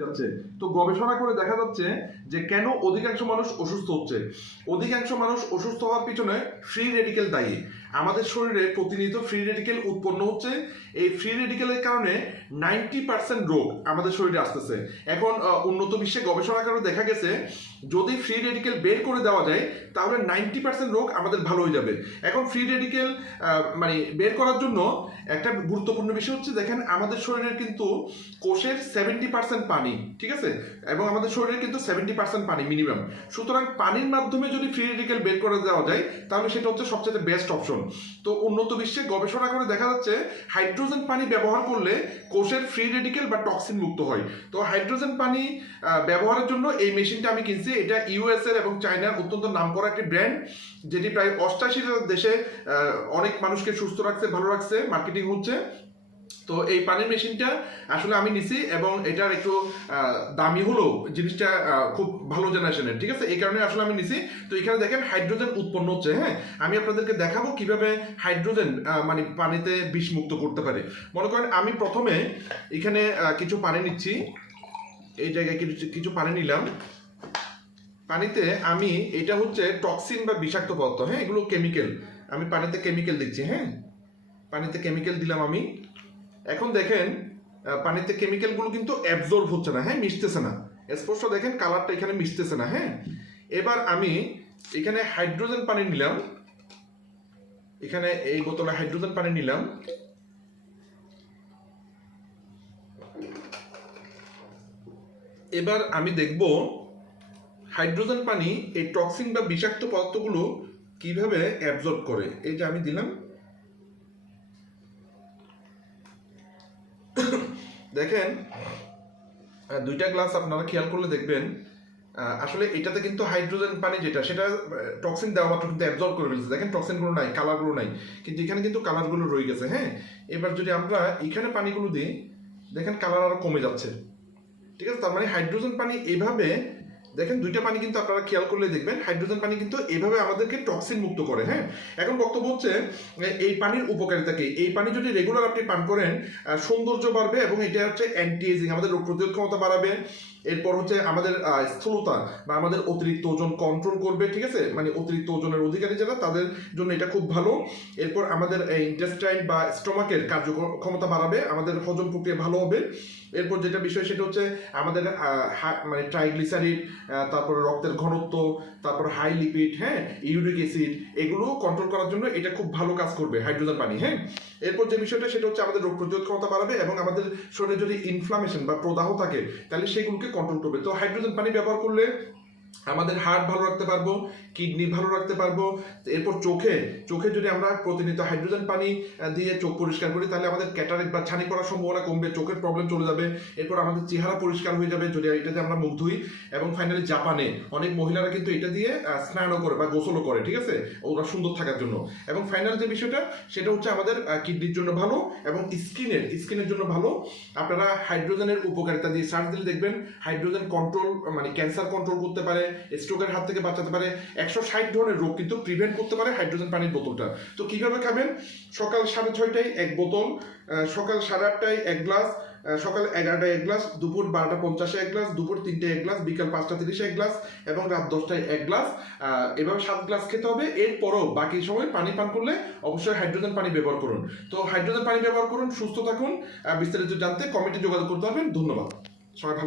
যাচ্ছে। তো গবেষণা করে দেখা যাচ্ছে যে কেন অধিকাংশ মানুষ অসুস্থ হচ্ছে। অধিকাংশ মানুষ অসুস্থ হওয়ার পিছনে ফ্রি রেডিকেল দায়ী। আমাদের শরীরে প্রতিনিয়ত ফ্রি রেডিকেল উৎপন্ন হচ্ছে। এই ফ্রি রেডিকেলের কারণে 90% রোগ আমাদের শরীরে আসতেছে। এখন উন্নত বিশ্বে গবেষণা করে দেখা গেছে যদি ফ্রি রেডিকেল বের করে দেওয়া যায় তাহলে 90% রোগ আমাদের ভালো হয়ে যাবে। এখন ফ্রি রেডিকেল মানে বের করার জন্য একটা গুরুত্বপূর্ণ বিষয় হচ্ছে দেখেন আমাদের শরীরের কিন্তু কোষের 70% পানি, ঠিক আছে, এবং আমাদের শরীরের কিন্তু 70% পানি মিনিমাম। সুতরাং পানির মাধ্যমে যদি ফ্রি রেডিকেল বের করে দেওয়া যায় তাহলে সেটা হচ্ছে সবচেয়ে বেস্ট অপশন। তো উন্নত বিশ্বে গবেষণা করে দেখা যাচ্ছে হাইড্রোজেন পানি ব্যবহার করলে কোষের ফ্রি রেডিকেল বা টক্সিন মুক্ত হয়। তো হাইড্রোজেন পানি ব্যবহারের জন্য এই মেশিনটা আমি কিনছি। এটা ইউএস এর এবং চায়নার অত্যন্ত নামকরা একটি ব্র্যান্ড, যেটি প্রায় 88টা দেশে অনেক মানুষকে সুস্থ রাখছে, ভালো রাখছে, মার্কেটিং হচ্ছে। তো এই পানির মেশিনটা আসলে আমি নিছি এবং এটার একটু দামি হলেও জিনিসটা খুব ভালো জেনারেশনের, ঠিক আছে, এই কারণে আসলে আমি নিছি। তো এখানে দেখেন হাইড্রোজেন উৎপন্ন হচ্ছে। হ্যাঁ, আমি আপনাদেরকে দেখাবো কিভাবে হাইড্রোজেন মানে পানিতে বিষমুক্ত করতে পারে। মনে করেন আমি প্রথমে এখানে কিছু পানি নিচ্ছি, এই জায়গায় কিছু পানি নিলাম। পানিতে আমি এটা হচ্ছে টক্সিন বা বিষাক্ত পদার্থ, হ্যাঁ, এগুলো কেমিক্যাল। আমি পানিতে কেমিক্যাল দিচ্ছি। হ্যাঁ, পানিতে কেমিক্যাল দিলাম আমি। এখন দেখেন পানিতে কেমিক্যালগুলো কিন্তু অ্যাবজর্ব হচ্ছে না, হ্যাঁ, মিশতেছে না। স্পষ্ট দেখেন কালারটা এখানে মিশতেছে না। হ্যাঁ, এবার আমি এখানে হাইড্রোজেন পানি নিলাম, এখানে এই বোতলে হাইড্রোজেন পানি নিলাম। এবার আমি দেখব হাইড্রোজেন পানি এই টক্সিন বা বিষাক্ত পদার্থগুলো কিভাবে অ্যাবজর্ব করে। এই যে আমি দিলাম, দেখেন দুইটা গ্লাস আপনারা খেয়াল করলে দেখবেন আসলে এটাতে কিন্তু হাইড্রোজেন পানি যেটা সেটা টক্সিন দেওয়া মাত্র কিন্তু অ্যাবজর্ব করে ফেলছে। দেখেন টক্সিনগুলো নাই, কালারগুলো নাই, কিন্তু এখানে কিন্তু কালারগুলো রয়ে গেছে। হ্যাঁ, এবার যদি আমরা এখানে পানিগুলো দিই দেখেন কালার আরো কমে যাচ্ছে, ঠিক আছে। তার মানে হাইড্রোজেন পানি এভাবে, দেখেন দুইটা পানি কিন্তু আপনারা খেয়াল করলে দেখবেন হাইড্রোজেন পানি কিন্তু এভাবে আমাদেরকে টক্সিন মুক্ত করে। হ্যাঁ, এখন বক্তব্য হচ্ছে এই পানির উপকারিতা কি। এই পানি যদি রেগুলার আপনি পান করেন সৌন্দর্য বাড়বে এবং এটা হচ্ছে অ্যান্টি এজিং, আমাদের রোগ প্রতিরোধ ক্ষমতা বাড়াবে। এরপর হচ্ছে আমাদের স্থূলতা বা আমাদের অতিরিক্ত ওজন কন্ট্রোল করবে, ঠিক আছে, মানে অতিরিক্ত ওজনের অধিকারী যারা তাদের জন্য এটা খুব ভালো। এরপর আমাদের ইন্টেস্টাইন বা স্টোমাকের কার্যক্ষমতা বাড়াবে, আমাদের হজম প্রক্রিয়া ভালো হবে। এরপর যেটা বিষয় সেটা হচ্ছে আমাদের মানে ট্রাইগ্লিসারিড, তারপরে রক্তের ঘনত্ব, তারপর হাই লিপিড, হ্যাঁ, ইউরিক অ্যাসিড, এগুলো কন্ট্রোল করার জন্য এটা খুব ভালো কাজ করবে হাইড্রোজেন পানি। হ্যাঁ, এরপর যে বিষয়টা সেটা হচ্ছে আমাদের রোগ প্রতিরোধ ক্ষমতা বাড়াবে এবং আমাদের শরীরে যদি ইনফ্লামেশন বা প্রদাহ থাকে তাহলে সেগুলোকে কন্ট্রোল করবে। তো হাইড্রোজেন পানি ব্যবহার করলে আমাদের হার্ট ভালো রাখতে পারবো, কিডনি ভালো রাখতে পারবো। এরপর চোখে যদি আমরা প্রতিনিয়ত হাইড্রোজেন পানি দিয়ে চোখ পরিষ্কার করি তাহলে আমাদের ক্যাটারেক্ট বা ছানি পড়ার সম্ভাবনা কমবে, চোখের প্রবলেম চলে যাবে। এরপর আমাদের চেহারা পরিষ্কার হয়ে যাবে যদি এটাতে আমরা মুখ ধুই। এবং ফাইনালি জাপানে অনেক মহিলারা কিন্তু এটা দিয়ে স্নানও করে বা গোসলও করে, ঠিক আছে, ওরা সুন্দর থাকার জন্য। এবং ফাইনাল যে বিষয়টা সেটা হচ্ছে আমাদের কিডনির জন্য ভালো এবং স্কিনের জন্য ভালো। আপনারা হাইড্রোজেনের উপকারিতা দিয়ে সার্চ দিলে দেখবেন হাইড্রোজেন কন্ট্রোল মানে ক্যান্সার কন্ট্রোল করতে পারে, স্ট্রোকের হাত থেকে বাঁচাতে পারে, 160 ধরনের রোগ কিন্তু প্রিভেন্ট করতে পারে হাইড্রোজেন পানির বোতলটা। তো কিভাবে খাবেন? সকাল 6:30টায় এক বোতল, সকাল 8:30টায় এক গ্লাস, সকাল 11টায় এক গ্লাস, দুপুর 12:50 এক গ্লাস, দুপুর 3টায় এক গ্লাস, বিকাল 5:30 এক গ্লাস এবং রাত 10টায় এক গ্লাস। এভাবে 7 গ্লাস খেতে হবে। এরপরও বাকি সময় পানি পান করলে অবশ্যই হাইড্রোজেন পানি ব্যবহার করুন। তো হাইড্রোজেন পানি ব্যবহার করুন, সুস্থ থাকুন। বিস্তারিত জানতে কমেন্টে যোগাযোগ করতে পারবেন। ধন্যবাদ, সবাই ভালো।